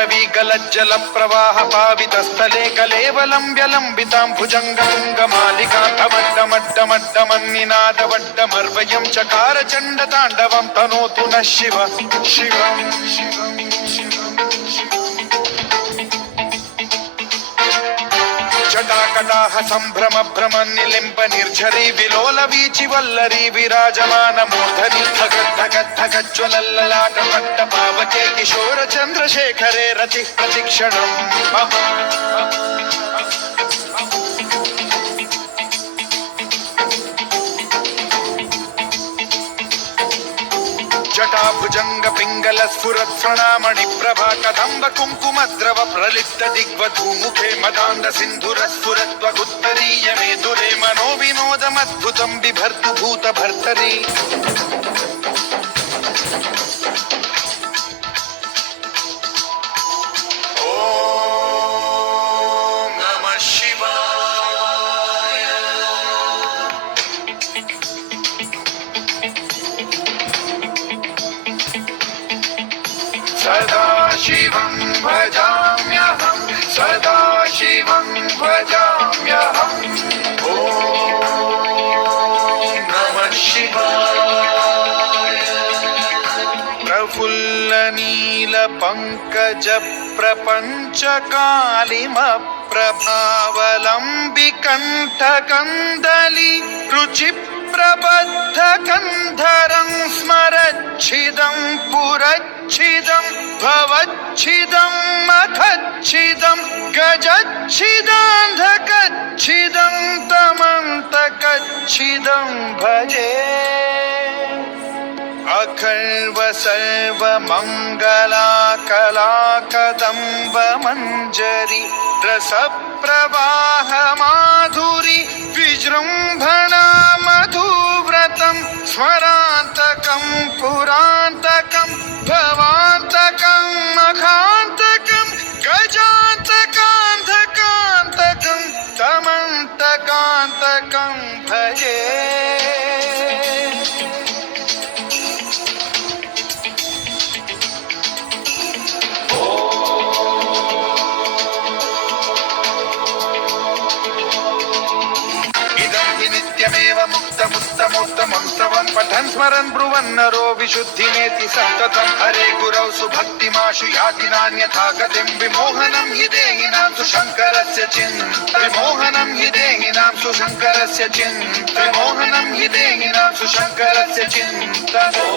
पटवीगलज्जल प्रवाह पावितस्थले कलेवलं व्यलम्बितां भुजङ्गमालिकान्तमड्डमड्डमड्डमन्निनादवड्डमर्वयं चकार चण्डताण्डवं तनोतु नः शिव शिवम् जटाकटाह सम्भ्रम भ्रम निलिम्ब निर्झरी विलोल वीचि वल्लरी विराजमान मूर्धनि धगद्धगद्धगज्ज्वलल्ललाट पट्ट पावके किशोर चन्द्रशेखरे रति प्रतिक्षणम् मम जटाभुजंग पिंगल स्फुरत् स्वर्णामणि प्रभा कदम्ब कुंकुमद्रव प्रलिप्त दिग्वधूमुखे मदान्ध सिन्धुर स्फुरत्वगुत्तरीय मेधुरे मनो विनोदमद्भुतं बिभर्तु भूत भर्तरी ओम नमः शिवाय। सदा शिवं भजाम्यहं सदा शिवं भजाम्यहम् ॐ नमः शिवाय। प्रफुल्ल नील पंकज प्रपंच कालिम प्रभावलंबि कंठ कंदली रुचि प्रबद्ध कंधरं स्मरच्छिदं पुरच्छिदं भवच्छिदं मखच्छिदं गजच्छिदान्धकच्छिदं तमन्तकच्छिदं भजे अखर्व सर्व मंगला कला कदम्ब मंजरी रस प्रवाह माधुरी विजृंभणा मधुव्रतं स्मरान्तकं पुरान्तकं भवान्तकं मखान्तकं गजान्तकान्धकान्तकं तमन्तकान्तकं भजे मुक्तमुत्तमोत्तमं स्तवं पठन् स्मरन् ब्रुवन्नरो विशुद्धिमेति सन्ततं हरे गुरौ सुभक्तिमाशु याति नान्यथा गतिं विमोहनं हि देहिनां सुशङ्करस्य विमोहनं हि देहिनां सुशङ्करस्य विमोहनं हि देहिनां सुशङ्करस्य चिन्तनम्